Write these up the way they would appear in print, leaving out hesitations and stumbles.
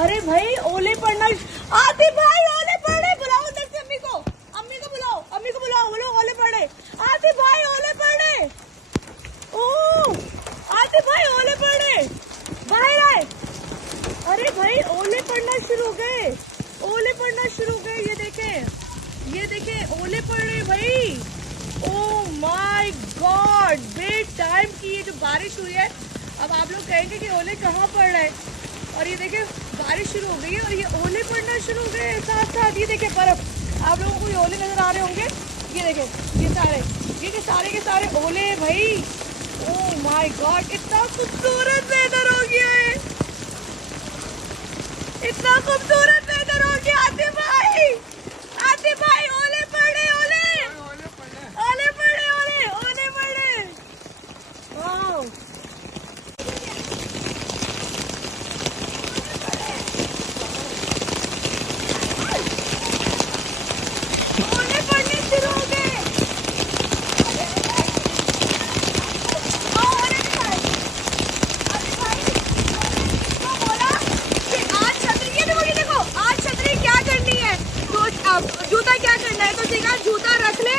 अरे भाई ओले पड़ना। आते भाई ओले पड़े, बुलाओ उधर से अम्मी को बुलाओ, अम्मी को बुलाओ, बोलो ओले पड़े। आते भाई ओले पड़े। ओ आते भाई ओले पड़े, बाहर आए। अरे भाई ओले पड़ना शुरू हो गए, ओले पड़ना शुरू हो गए। ये देखे ओले पड़ रहे भाई। ओ माय गॉड, बे टाइम की ये जो बारिश हुई है। अब आप लोग कहेंगे कि ओले कहाँ पड़ रहे हैं, और ये देखे बारिश शुरू हो गई है और ये ओले पड़ना शुरू हो गए साथ साथ। ये देखे बर्फ, आप लोगों को ये ओले नजर आ रहे होंगे। ये देखे ये सारे के सारे ओले हैं भाई। ओह माय गॉड, इतना खूबसूरत वेदर हो गया है, इतना खूबसूरत वेदर हो गया। आते भाई ओले पड़े, ओले पड़े। ओह जूता क्या करना है तो सीखा, जूता रख ले,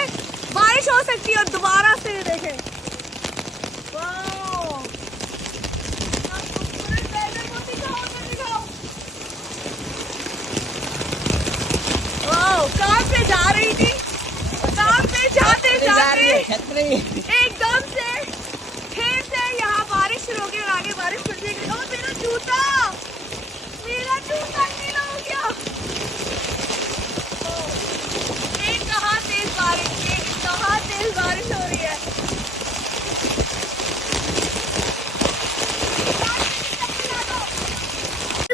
बारिश हो सकती है। और दोबारा से देखे काम पे जा रही थी, काम पे जाते एकदम से फिर से यहाँ बारिश शुरू हो गई और आगे बारिश पड़ जाएगी। ओ मेरा जूता गीला हो गया। कहाँ तेज बारिश हो रही है।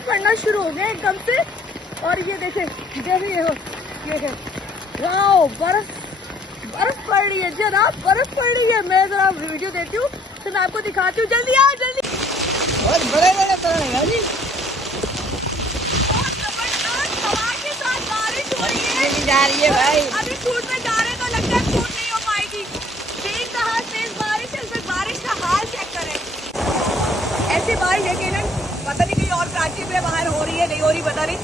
पड़ना शुरू हो गया एकदम से। और ये देखे जैसे ये है वाओ, बर्फ पड़ रही है जनाब, बर्फ पड़ रही है। मैं जरा वीडियो देती हूँ तो मैं आपको दिखाती हूँ। जल्दी आओ जल्दी। बहुत बड़े जी, हवा के साथ बारिश हो रही है, जा रही है भाई। अभी शूट में जा रहे हैं तो लगता है शूट नहीं हो पाएगी। बेतहाशा तेज बारिश है, फिर बारिश का हाल चेक करें। ऐसी बारिश यकीनन पता नहीं कहीं और कराची में बाहर हो रही है, नहीं हो रही पता नहीं,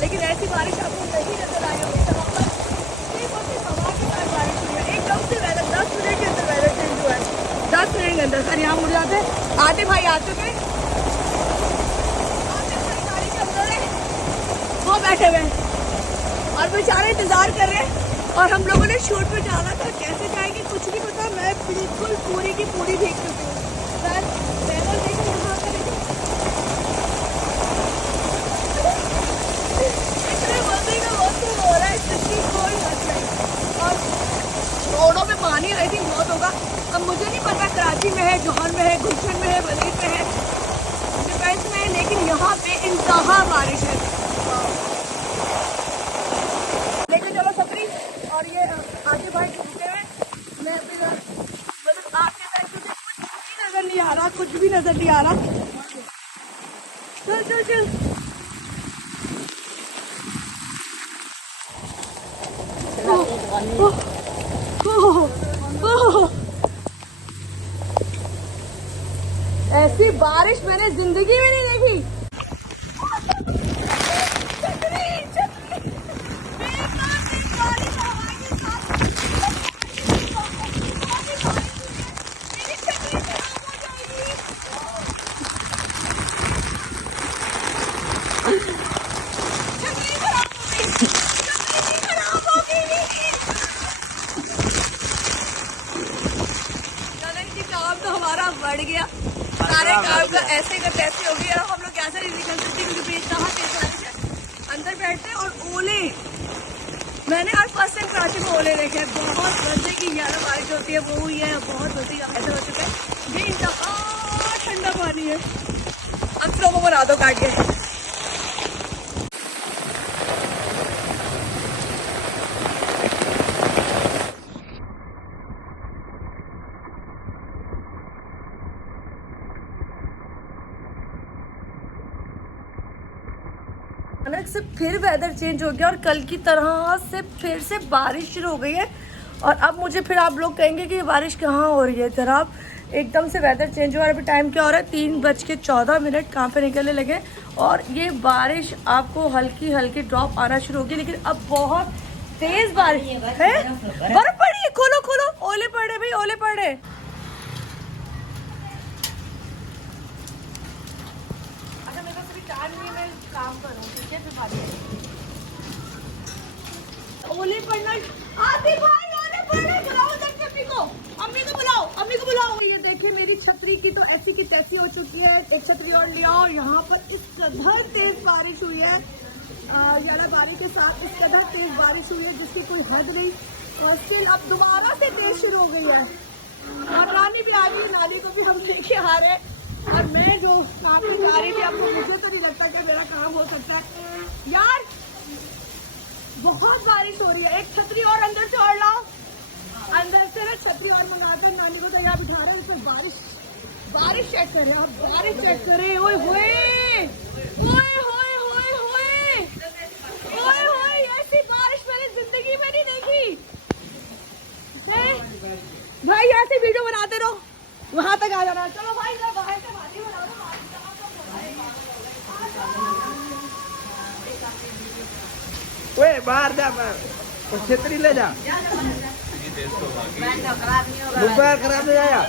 लेकिन ऐसी बारिश आपको नहीं नजर आई होगी। हवा के साथ बारिश हुई है एकदम से। वेदर 10 मिनट के अंदर वेदर चेंज हुआ है, 10 मिनट के अंदर। सर यहाँ मुड़ जाते हैं। आते भाई आ चुके, गाड़ी के अंदर है, वो बैठे हुए और बेचारे इंतजार कर रहे हैं। और हम लोगों ने शूट पे जाना था, कैसे जाएंगे कुछ नहीं पता। मैं बिल्कुल पूरी की पूरी देख चुकी हूँ सर। वेदर देखो यहाँ का, देखो इतने मजे का मौसम हो रहा है, इसकी कोई हद नहीं। और रोडों में पानी आई थिंक बहुत होगा। अब मुझे नहीं पता कराची में है, जौहर में है, गुलशन में है, वलीद में है, डिफेंस में है, लेकिन यहाँ पे इंतहा बारिश है। लेकिन चलो सफरी। और ये आगे भाई रुके हुए, मैं मतलब आपके साथ मुझे कुछ भी नजर नहीं आ रहा, कुछ भी नजर नहीं आ रहा। चल ऐसी बारिश मैंने जिंदगी में नहीं देखी। बढ़ गया सारे काम का ऐसे करते ऐसे हो गया। हम लोग कैसे नहीं निकल सकते क्योंकि इतना तेज बारिश है। अंदर बैठते और ओले, मैंने आज फर्स्ट टाइम कराची में ओले देखे। बहुत मजे की ज्यादा बारिश होती है, वो हुई है, बहुत मजे का ऐसा हो चुका है। ये इंतहा ठंडा पानी है। अब स्लो को बना दो काट के। अचानक से फिर वेदर चेंज हो गया और कल की तरह से फिर से बारिश शुरू हो गई है। और अब मुझे फिर आप लोग कहेंगे कि ये बारिश कहाँ हो रही है। जनाब एकदम से वेदर चेंज हुआ है। अभी टाइम क्या हो रहा है, 3:14 कहाँ पे निकलने लगे और ये बारिश आपको हल्की हल्की ड्रॉप आना शुरू होगी, लेकिन अब बहुत तेज बारिश है। बर्फ पड़ी है, खोलो खोलो, ओले पड़े भाई, ओले पड़े। अच्छा मेरे पास अभी टाइम नहीं है, मैं काम करूँ, ठीक है, फिर बारिश ओले पड़ना। आते भाई ओले पड़े, बुलाओ अम्मी को, अम्मी को बुलाओ, अम्मी को बुलाओ। ये देखिए मेरी छतरी की तो ऐसी की तैसी हो चुकी है, एक छतरी और लिया और यहाँ पर इस कदर तेज बारिश हुई है, 11 बारिश के साथ इस कदर तेज बारिश हुई है जिसकी कोई हद नहीं। और स्टिल अब दोबारा से तेज शुरू हो गई है और नानी भी आ गई, नानी को भी हम लेके आ रहे हैं। और मैं जो काम पे जा रही थी, अब मुझे तो नहीं लगता कि मेरा काम हो सकता है यार, बहुत बारिश हो रही है। एक छतरी और अंदर से और लाओ, अंदर से ना छतरी और मंगाते हैं, नानी को तो यहाँ बिठा रहे हैं। इसमें बारिश, बारिश चेक करें आप, बारिश चेक करें। ओए होए ओए होए होए होए ओए होए, ऐसी बारिश मैंने जिंदगी में नहीं देखी है। भाई यहाँ से वीडियो बनाते रहो, वहां तक आ जाना। चलो भाई बाहर से भाजी बना दो। ओए बाहर जा, बाहर छतरी ले जा, दोपहर खराब हो जाएगा।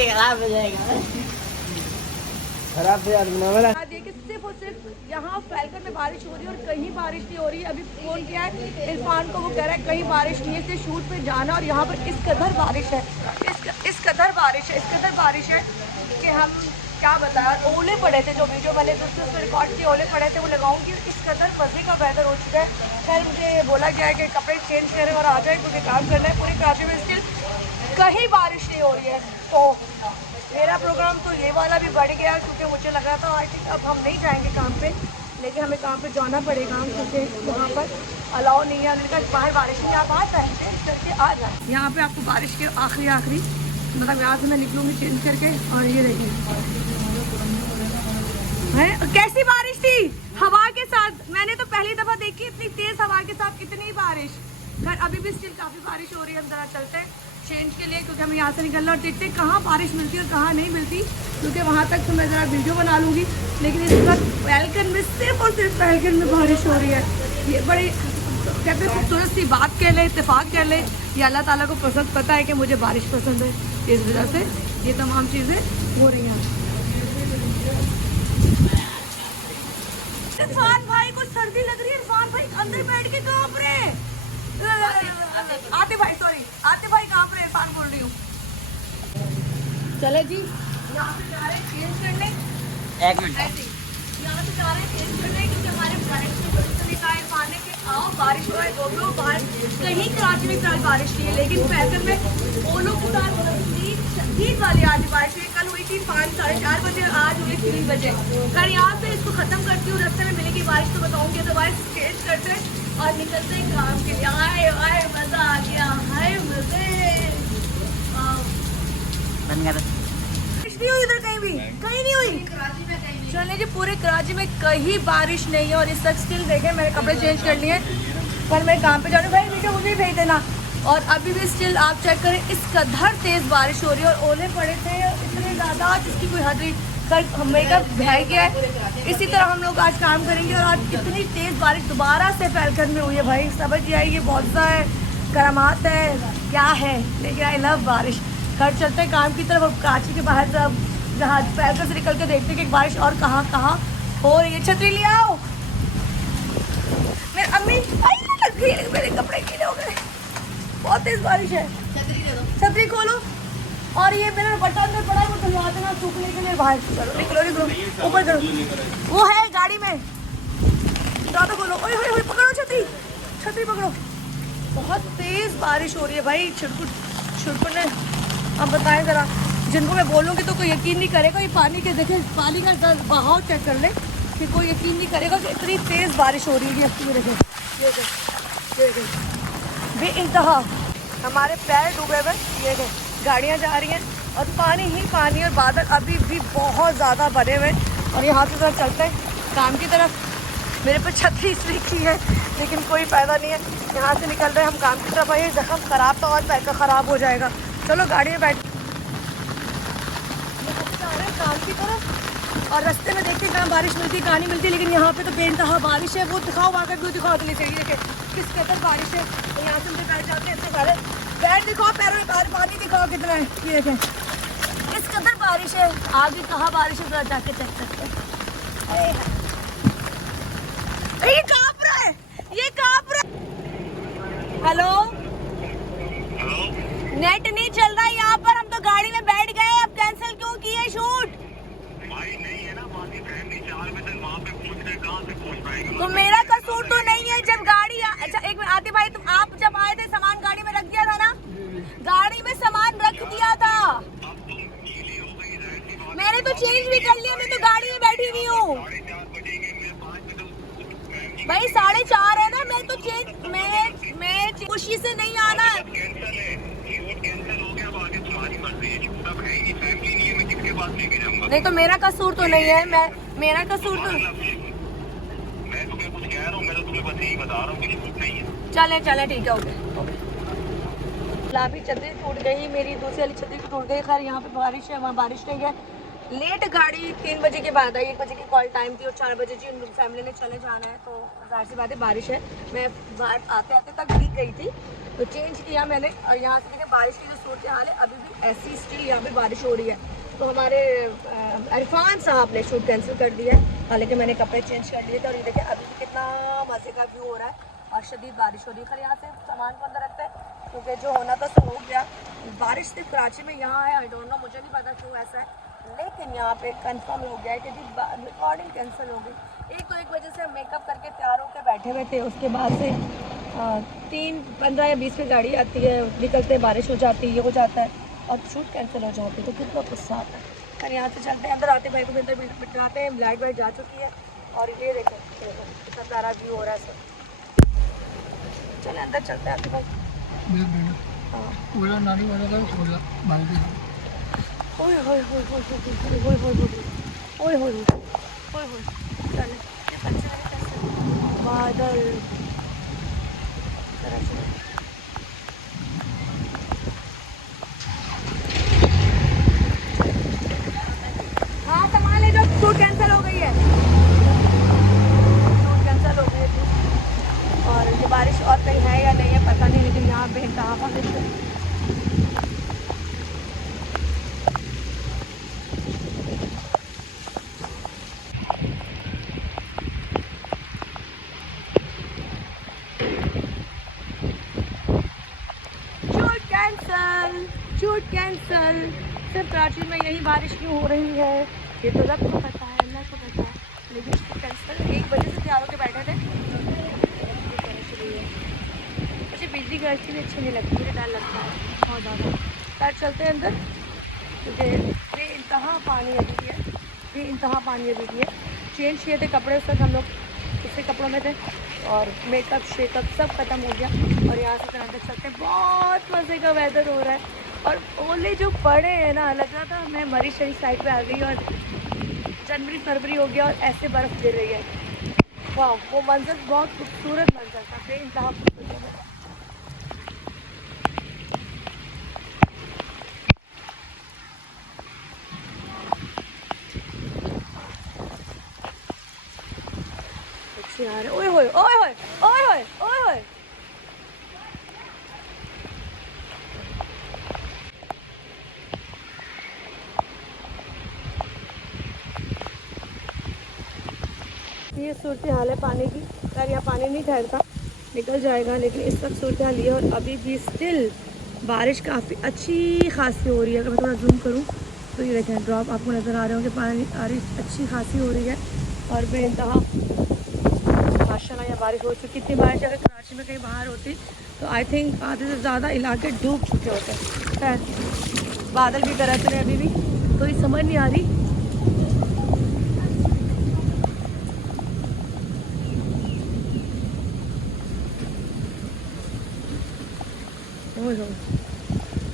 खराब हो जाएगा, खराब से यार देखिए सिर्फ और सिर्फ यहाँ फैलकर में बारिश हो रही है और कहीं बारिश नहीं हो रही है। अभी फोन किया है इरफान को, वो कह रहा है कहीं बारिश नहीं है, इसलिए शूट पे जाना। और यहाँ पर इस कदर बारिश है, इस कदर बारिश है, इस कदर बारिश है कि हम क्या बताया। ओले पड़े थे, जो वीडियो मैंने उसमें रिकॉर्ड किए ओले पड़े थे वो लगाऊंगी। इस कदर मजे का वेदर हो चुका है। खैर मुझे बोला गया है कि कपड़े चेंज करें और आ जाए, क्योंकि काम करना है पूरी कराची में। स्टिल कहीं बारिश नहीं हो रही है, तो मेरा प्रोग्राम तो ये वाला भी बढ़ गया, क्योंकि मुझे लगा था आई थिंक अब हम नहीं जाएंगे काम पे, लेकिन हमें काम पे जाना पड़ेगा, क्योंकि वहाँ पर अलाउ नहीं है। उन्होंने कहा बाहर बारिश नहीं, आप आ जाए चेंज करके आ जाए। यहाँ पे आपको बारिश के आखिरी मतलब यहाँ से मैं निकलूँगी चेंज करके। और ये देखिए है कैसी बारिश थी, हवा के साथ। मैंने तो पहली दफ़ा देखी इतनी तेज़ हवा के साथ इतनी बारिश। खैर अभी भी स्टिल काफ़ी बारिश हो रही है। हम ज़रा चलते हैं चेंज के लिए, क्योंकि हमें यहाँ से निकलना, और देखते हैं कहाँ बारिश मिलती है और कहाँ नहीं मिलती, क्योंकि वहाँ तक तो मैं ज़रा वीडियो बना लूँगी। लेकिन इस वक्त पहलगन में सिर्फ और सिर्फ पहलगन में बारिश हो रही है। ये बड़ी कहते हैं खूबसूरत सी बात कह ले, इत्तेफाक कह ले, ये अल्लाह ताला को पसंद, पता है कि मुझे बारिश पसंद है, इस वजह से ये तमाम चीज़ें हो रही हैं। इरफान भाई को सर्दी लग रही है, इरफान भाई अंदर बैठ के कांप रहे हैं। आते भाई सॉरी, आते भाई कांप रहे हैं, इरफान बोल रही हूँ। चले जी, यहाँ से जा रहे हैं चेंज करने, एक मिनट, यहाँ से जा रहे हैं चेंज करने, क्योंकि हमारे फ्रेंड्स ने बड़ी कहा इरफान ने कि आओ बारिश हो है, दो बाहर कहीं कराची में फिलहाल बारिश नहीं है, लेकिन पैदल में ओलों के साथ शदीद वाली आज बारिश हुई। कल हुई थी 5 साढ़े 4 बजे, आज हुई 3 बजे। कर यहाँ से इसको खत्म करती हूँ, रास्ते में मिलेगी बारिश तो बताऊंगी, अदरवाइज चेंज करते हैं और निकलते हैं काम के लिए। आए आए मजा आ गया, हाय मजे। बारिश नहीं हुई इधर कहीं भी, कहीं नहीं हुई। चलिए जी, पूरे कराची में कहीं बारिश नहीं है। और इस वक्त स्टिल देखें मैंने कपड़े चेंज कर लिए, पर मैं काम पे जा रही हूँ। भाई वीडियो मुझे भेज देना। और अभी भी स्टिल आप चेक करें, इस कदर तेज़ बारिश हो रही है और ओले पड़े थे इतने ज़्यादा जिसकी कोई हद नहीं। कल मेकअप बह गया है, इसी तरह हम लोग आज काम करेंगे। और आज इतनी तेज़ बारिश दोबारा से फैलकर में हुई है। भाई समझ नहीं आई, ये मौज़ा है, करामात है, क्या है, लेकिन आई लव बारिश। घर चलते हैं काम की तरफ। अब कराची के बाहर जब जहाँ फैलकर से निकल के देखते हैं कि बारिश और कहाँ कहाँ हो रही है। छतरी ले आओ, मेरी अम्मी आई, मेरे कपड़े गीले हो गए, बहुत तेज़ बारिश है। छतरी दे दो, छतरी खोलो। और ये मेरा बटन अंदर पड़ा है, वो धुलवा देना सूखने के लिए। बाहर चलो, निकलो निकलो, ऊपर करो, वो है गाड़ी में, ज़्यादा खोलो। ओए ओए ओए, पकड़ो छतरी, छतरी पकड़ो। बहुत तेज़ बारिश हो रही है भाई, छिड़कुट ने। अब बताएं ज़रा, जिनको मैं बोलूँगी तो कोई यकीन नहीं करेगा। ये पानी के देखें, पानी का बहाव चेक कर ले, कि कोई यकीन नहीं करेगा कि इतनी तेज़ बारिश हो रही है। ये देखें बेइंतहा, हमारे पैर डूबे हुए। ये देखें गाड़ियाँ जा रही हैं और पानी ही पानी, और बादल अभी भी बहुत ज़्यादा बने हुए। और यहाँ से ज़रा चलते हैं काम की तरफ। मेरे पे छतरी इसलिए की है, लेकिन कोई फायदा नहीं है। यहाँ से निकल रहे हैं हम काम की तरफ। ये जख्म ख़राब था और पैका ख़राब हो जाएगा। चलो गाड़ी में बैठ काम की तरफ, और रास्ते में देखते हैं कहाँ बारिश मिलती है कहाँ नहीं मिलती। लेकिन यहाँ पे तो बेइंतहा बारिश है। वो दिखाओ वहाँ का व्यू दिखाओ, तो नहीं चाहिए देखे किस कदर बारिश है। तो यहाँ से मुझे बैठ जाते हैं इतने सारे। बैठ दिखाओ, पैरों में पानी दिखाओ कितना है। ये देखें किस कदर बारिश है। आगे कहाँ बारिश है जरा जाके चेक करते हैं। ये कांप रहा है, ये कांप रहा है। हेलो, नेट नहीं चल रहा है यहाँ पर। हम तो गाड़ी में बैठ गए, अब कैंसिल क्यों किए शूट? भाई नहीं है ना, तो मेरा कसूर तो नहीं है। जब गाड़ी अच्छा एक मिनट आते भाई, तुम आप जब आए थे सामान गाड़ी में रख दिया था ना, गाड़ी में सामान रख दिया था। मैंने तो चेंज भी कर लिया, मैं तो गाड़ी में बैठी हुई हूँ भाई। 4:30 है ना, मैं तो चेंज मैं खुशी से नहीं आना। नहीं तो मेरा कसूर तो नहीं है। मेरा कसूर तो मैं तुम्हें कुछ कह रहा हूँ, मैं तो तुम्हें बस यही बता रहा हूँ कि कुछ नहीं है। चले ठीक है, ओके। गुलाबी छतरी टूट गई मेरी, दूसरी वाली छतरी टूट गई। खैर यहाँ पे बारिश है, वहाँ बारिश नहीं है। लेट गाड़ी 3 बजे के बाद आई। 1 बजे की कॉल टाइम थी और 4 बजे जी फैमिली ने चले जाना है, तो जाहिर सी बात है बारिश है। मैं बाहर आते आते तक भीग गई थी, तो चेंज किया मैंने। और यहाँ से देखिए बारिश की जो सूरत हाल है, अभी भी ऐसी स्टिल यहाँ पे बारिश हो रही है। तो हमारे इरफान साहब ने शूट कैंसिल कर दिया है, हालांकि मैंने कपड़े चेंज कर लिए थे। और ये देखिए अभी भी कितना मज़े का व्यू हो रहा है और शदीद बारिश हो रही है। खैर यहाँ से सामान को अंदर रखते हैं, क्योंकि जो होना था सो हो गया। बारिश सिर्फ कराची में यहाँ है, आई डोंट नो, मुझे नहीं पता क्यों ऐसा है। लेकिन यहाँ पे कंफर्म हो गया है कि जी रिकॉर्डिंग कैंसिल हो गई। एक वजह से हम मेकअप करके तैयार होकर बैठे हुए थे, उसके बाद से 3, 15 या 20 में गाड़ी आती है, निकलते बारिश हो जाती है, ये हो जाता है और शूट कैंसिल हो जाती है। तो कितना गुस्सा आता है। फिर यहाँ से चलते हैं अंदर, आते भाई को अंदर बिठाते हैं। लाइट वाइट जा चुकी है और ये देखें कितना प्यारा व्यू हो रहा है सब। चले अंदर चलते हैं आते भाई। बादल हाँ सामान ले जाओ, शूट कैंसिल हो गई है। शूट कैंसिल हो गई है। और ये बारिश और कहीं है या नहीं है पता नहीं, लेकिन यहाँ पे इंतहा बारिश है। Shoot cancel. सिर्फ कराची में यही बारिश क्यों हो रही है ये तो रब को पता है, अल्लाह को पता है। लेकिन कैंसल 1 बजे से तैयार होकर बैठे थे। मुझे बिजली घर की भी अच्छी नहीं लगती, मुझे डर लगता है बहुत ज़्यादा। खैर चलते हैं अंदर, क्योंकि बेइंतहा पानी अभी भी है, बेइंतहा पानी अभी भी है। चेंज किए थे कपड़े, उस वक्त हम लोग दूसरे कपड़ों में थे और मेकअप शेकअप सब खत्म हो गया। और यहाँ से फिर अंदर चलते हैं। बहुत मज़े का वेदर हो रहा है और ओले जो पड़े हैं ना, लग रहा था मैं मरी शरीफ साइड पे आ गई और जनवरी फरवरी हो गया और ऐसे बर्फ़ गिर रही है। वाह, वो मंजर बहुत खूबसूरत मंजर था, बेइंतहा खूबसूरत। यार ओए होए ओए होए ओए होए ओए होए। ये सूरत हाल है पानी की। यार यहाँ पानी नहीं ठहरता, निकल जाएगा, लेकिन इस वक्त सूरत हाल है और अभी भी स्टिल बारिश काफ़ी अच्छी खासी हो रही है। अगर मैं थोड़ा जूम करूँ तो ये देखें ड्रॉप आपको नज़र आ रहे होंगे, पानी आ रही अच्छी खासी हो रही है और बेइंतहा माशाल्लाह यहाँ बारिश हो चुकी। इतनी बारिश अगर कराची में कहीं बाहर होती तो आई थिंक आधे से ज़्यादा इलाके डूब चुके होते। खैर बादल भी गरज रहे अभी भी, तो ये समझ नहीं आ रही।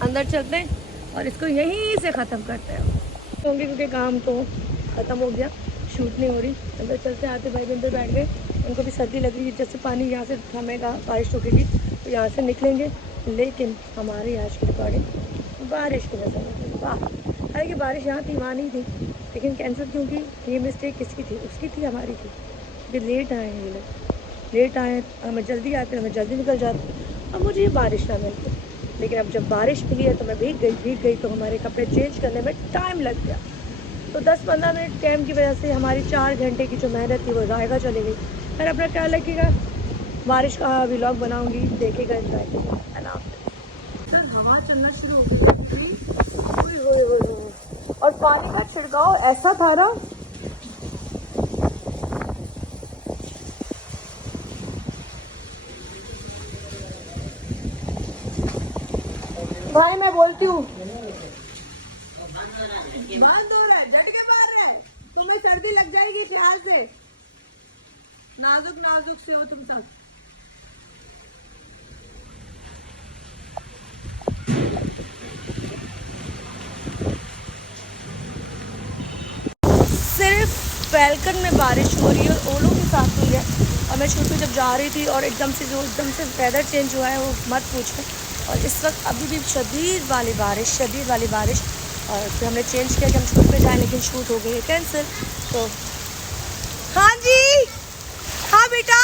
अंदर चलते हैं और इसको यहीं से ख़त्म करते हैं होंगे, क्योंकि काम तो ख़त्म हो गया, शूट नहीं हो रही। अंदर चलते आते भाई अंदर बैठ गए उनको भी सर्दी लग रही है। जैसे पानी यहाँ से थमेगा, बारिश रुकेगी तो यहाँ से निकलेंगे। लेकिन हमारे आज की रिकॉर्डिंग बारिश की वजह से, वाह, हालांकि बारिश यहाँ थी, वहाँ नहीं थी, लेकिन कैंसिल क्योंकि ये मिस्टेक किसकी थी? उसकी थी, हमारी थी। ये लेट आए हैं, ये लोग लेट आए, हमें जल्दी आते, हमें जल्दी निकल जाते, अब मुझे ये बारिश ना मिलती। लेकिन अब जब बारिश मिली है तो मैं भीग गई तो हमारे कपड़े चेंज करने में टाइम लग गया। तो 10-15 मिनट टाइम की वजह से हमारी 4 घंटे की जो मेहनत थी वो ज़ायगा चली गई। फिर अपना ख्याल रखिएगा, बारिश का व्लॉग बनाऊंगी, देखेगा, एंजॉय कीजिएगा। हवा चलना शुरू हो गई और पानी का छिड़काव ऐसा था ना, भाई मैं बोलती हूँ बंद हो रहा है, डट के मार रहा है, तुम्हें सर्दी लग जाएगी फिलहाल से। नाजुक से हो तुम सब। सिर्फ बैल्कन में बारिश हो रही है और ओलों के साथ हुई है। और मैं शूट पे जब जा रही थी और एकदम से वेदर चेंज हुआ है वो मत पूछो। और इस वक्त अभी भी शदीद वाली बारिश। और फिर हमने चेंज किया कि हम शूट पे जाएं, लेकिन शूट हो गई है कैंसिल। तो हाँ जी, हाँ बेटा,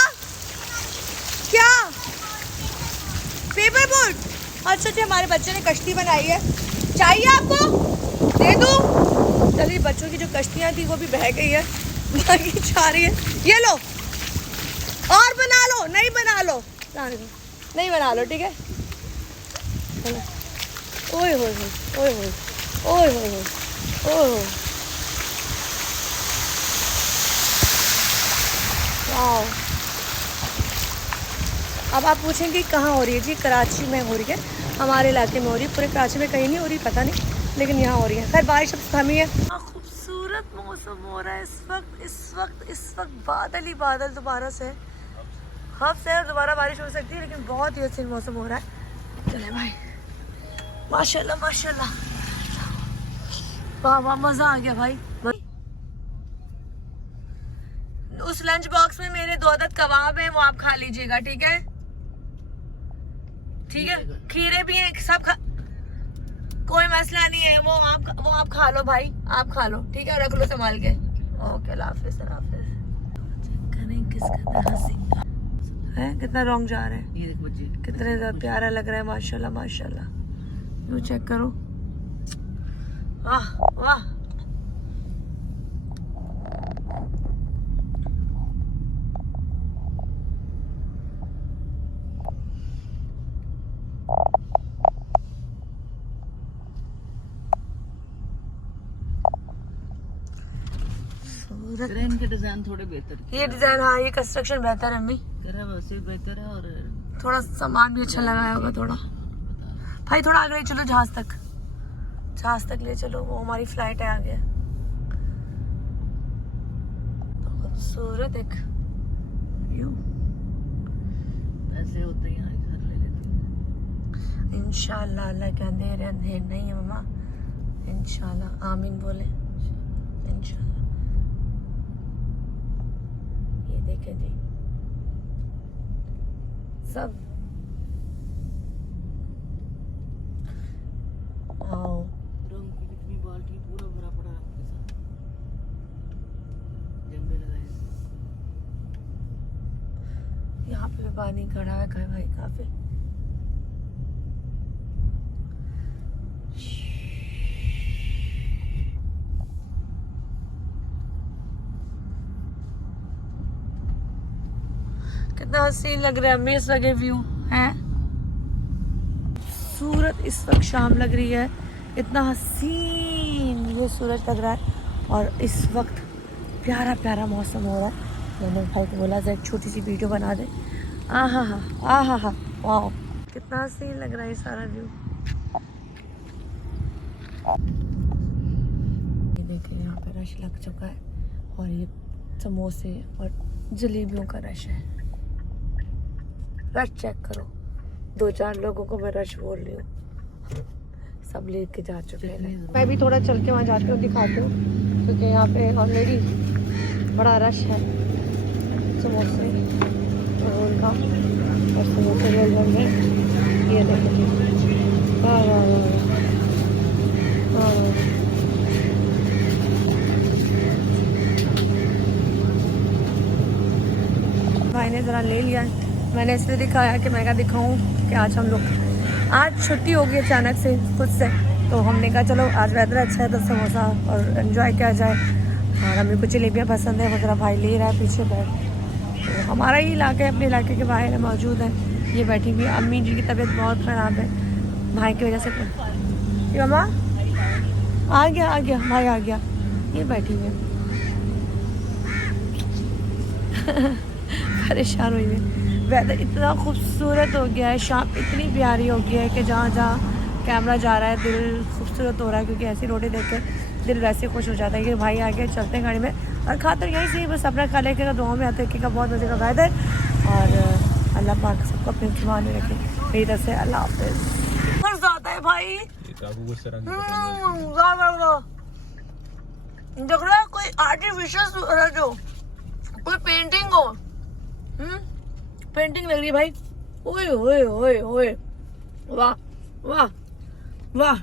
क्या पेपर बोट? अच्छा जी, हमारे बच्चे ने कश्ती बनाई है, चाहिए आपको? दे दूँ? चलिए, बच्चों की जो कश्तियाँ थी वो भी बह गई है, बाकी जा रही है। ये लो, और बना लो, नहीं बना लो, नहीं बना लो, ठीक है। ओए होए ओए होए ओए होए ओए, वाओ। अब आप पूछेंगे कहाँ हो रही है? जी कराची में हो रही है, हमारे इलाके में हो रही है, पूरे कराची में कहीं नहीं हो रही, पता नहीं, लेकिन यहाँ हो रही है। खैर बारिश अब थमी है। खूबसूरत मौसम हो रहा है इस वक्त बादल ही बादल दोबारा से। हफ्ते से दोबारा बारिश हो सकती है, लेकिन बहुत ही अच्छा मौसम हो रहा है। चले भाई, माशाल्लाह माशाल्लाह, वाह वाह, मजा आ गया भाई। उस लंच बॉक्स में मेरे 2 अदद कबाब हैं, वो आप खा लीजिएगा, ठीक है? ठीक है, खीरे भी हैं, सब कोई मसला नहीं है, वो आप खा लो भाई, आप खा लो, ठीक है? रख लो संभाल के। ओके, अल्लाह हाफिज़। करें किसका तरह है, कितना रॉन्ग जा रहा है, ये देखो जी, कितना प्यारा लग रहा है, माशाल्लाह माशाल्लाह। यू चेक करो, वाह वाह। इनके डिजाइन थोड़े बेहतर, ये डिजाइन, हाँ ये कंस्ट्रक्शन बेहतर है, अम्मी करा वैसे बेहतर है, और थोड़ा सामान भी अच्छा लगाया होगा। थोड़ा भाई, थोड़ा आगे ले चलो, जहाज तक ले चलो, वो हमारी फ्लाइट है आगे। तो खूबसूरत एक व्यू, ऐसे होते हैं, यहाँ घर ले लेते हैं इंशाल्लाह। अल्लाह के अंधेर नहीं है मम्मा, इंशाल्लाह, आमीन बोले, इंशाल्लाह। ये देखे जी, सब आओ, रंग की कितनी बाल्टी पूरा भरा पड़ा रंग के साथ, जंगले लगाए। यहाँ पे भी पानी खड़ा है भाई, काफी। कितना हसीन लग रहा है अम्मी, इस वक्त व्यू है। सूरत इस वक्त शाम लग रही है, इतना हसीन ये सूरज लग रहा है, और इस वक्त प्यारा प्यारा मौसम हो रहा है। मैंने भाई को बोला था एक छोटी सी वीडियो बना दे। आहा हा, वाह, कितना हसीन लग रहा है ये सारा व्यू। ये देखिए, यहाँ पे रश लग चुका है, और ये समोसे और जलेबियों का रश है। रश चेक करो, 2-4 लोगों को मैं रश बोल रही हूँ, सब लेके जा चुके हैं। मैं भी थोड़ा चल के वहाँ जाती हूँ, दिखाती हूँ, क्योंकि यहाँ पे ऑलरेडी बड़ा रश है। समोसे और उनका और समोसे रोल बन गए। ये देखो, वाह वाह वाह वाह वाह। भाई ने ज़रा ले लिया, मैंने इसलिए दिखाया कि मैं क्या दिखाऊं कि आज हम लोग, आज छुट्टी होगी अचानक से खुद से, तो हमने कहा चलो आज वेदर अच्छा है तो समोसा और एंजॉय किया जाए। और हमें कुछ जलेबियाँ पसंद है, वो ज़रा भाई ले रहा है पीछे बैठ। तो हमारा ही इलाका है, अपने इलाके के बाहर मौजूद है। ये बैठी हुई अम्मी जी की तबीयत बहुत ख़राब है भाई की वजह से। ये मामा आ गया भाई आ गया, ये बैठी हुई है परेशान हुई है। वेदर इतना खूबसूरत हो गया है, शाम इतनी प्यारी हो गई है कि जहाँ जहाँ कैमरा जा रहा है दिल खूबसूरत हो रहा है, क्योंकि ऐसी रोटी देख के दिल वैसे खुश हो जाता है कि भाई आगे चलते हैं गाड़ी में और खाते यहीं से बस अपना खा लेके का दुआ में आते का बहुत मज़े का वेदर। और अल्लाह पाक सबको अपने जुबान में रखे मेरी तरफ से। अल्लाह हाफिज़। मज़ा आता है भाई, देख रहा है कोई आर्टिफिशियल जो कोई पेंटिंग हो, पेंटिंग लग रही है भाई। ओए ओए ओए ओए, वाह वाह वाह,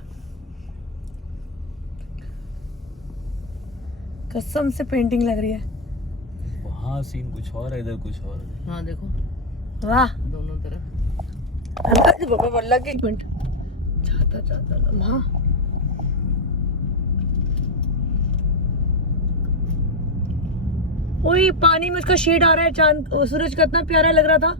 कसम से पेंटिंग लग रही है। वहाँ सीन कुछ और है, इधर कुछ और है। हाँ देखो, वाह दोनों तरफ। एक मिनट चाहता हाँ ओए पानी में उसका शेड आ रहा है, चांद सूरज का इतना प्यारा लग रहा था।